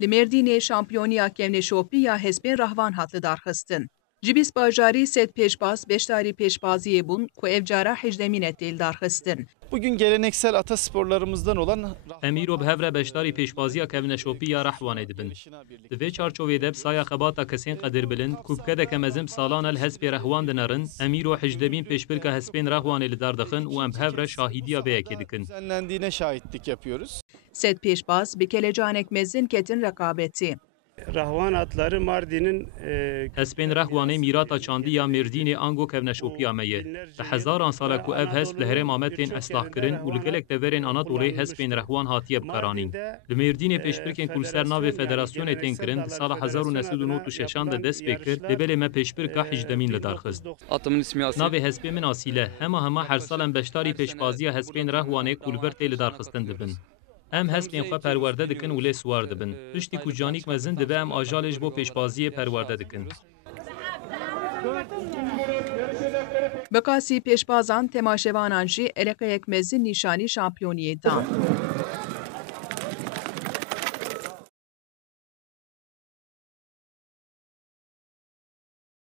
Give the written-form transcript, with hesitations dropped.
Li Mêrdînê şampiyoniya kevneşopiya hespên Rahwan hat li darxistin. Ji bîst bajarî sed pêşbaz beşdarî pêşbaziyê bûn ku ev cara hejdemîn tê li darxistin. Bugün geleneksel atasporlarımızdan olan Emîro bi hevre beşdarî pêşbaziya kevneşopiya Rahwanê dibin. Di vê çarçovê de saya xebata kesên qedirbilind kubkedeke mezin salan el hespê Rahwan dinerin, Emîro hejdemîn pêşbirka hespên Rahwanê li dar dixin û em bi hevre şahidiya vê yekê dikin. düzenlendiğine şahitlik yapıyoruz. Sed pêşbaz bi kelecanek mezin ketin rekabetî. Rahwan atları Mardin'in Hespên Rahwanê mîrata çandiya Mêrdînê ango kevneşopiya me ye. Di hezaran sala ku ev hesp li herêma me tên eslahkirin û li gelek deverên Anadolê hespên Rahwan hatiye bikaranîn. Li Mêrdînê pêşbirkên ku li ser navê federasyonê tên kirin di sala 1996 de dest pê kir lêbelê me pêşbirka hejdemîn li darxist. Atımın ismi Asil. Navê hespê min Asîl e. Hema her sal em beşdarî pêşbaziya hespên Rahwanê ku li ber tê li darxistin dibin. Em hespên xwe perwerde dikin û lê swar dibin. Piştî ku canîk mezin dibe em ajalê ji bo pêşbaziyê perwerde dikin. Bi qasî pêşbazan temaşevanan jî eleqeyek mezin nîşanî şampiyoniyê dan.